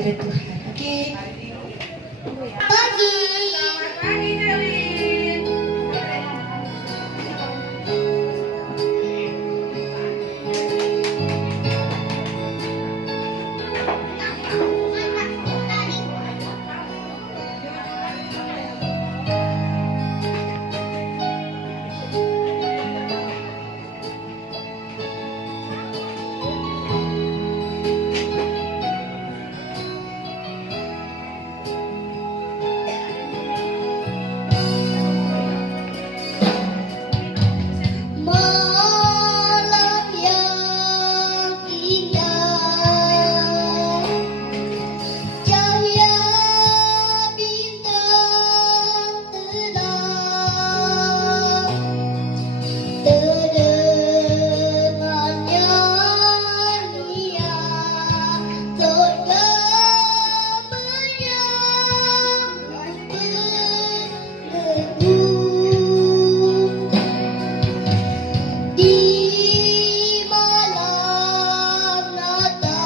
daripada Tuhan. Okey. Pagi. Selamat pagi, Jalin. Malam yang indah, cahaya bintang terang, terdengar nyanyian sorga menyambut berlagu. Di malam Natal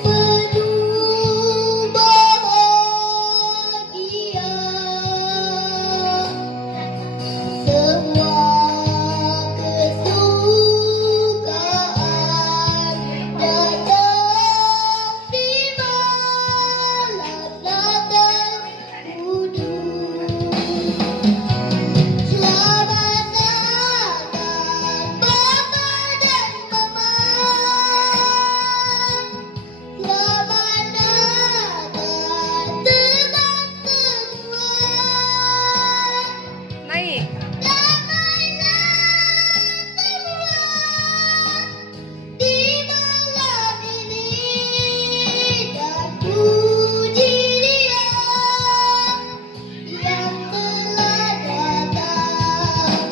penuh bahagia, semua kesukaan datang di malam Natal kudus. Selamat datang Bapa dan Mama. Selamat datang teman semua. Naik. Damailah semua di malam ini dan puji Dia yang telah datang.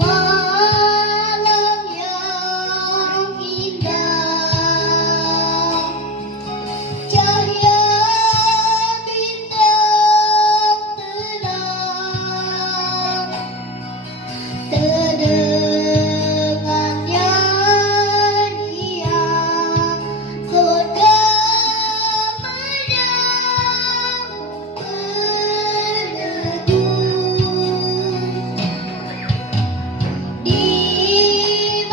Malam yang indah, cahaya bintang terang, terdengar nyanyian sorga menyambut berlagu. Di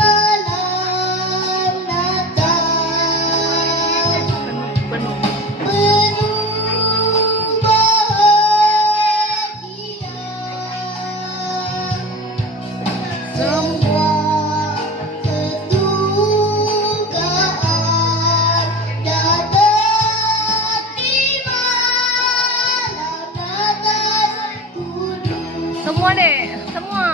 malam Natal Penuh. penuh bahagia, semua kesukaan datang di malam Natal kudus. Semua dek. Semua.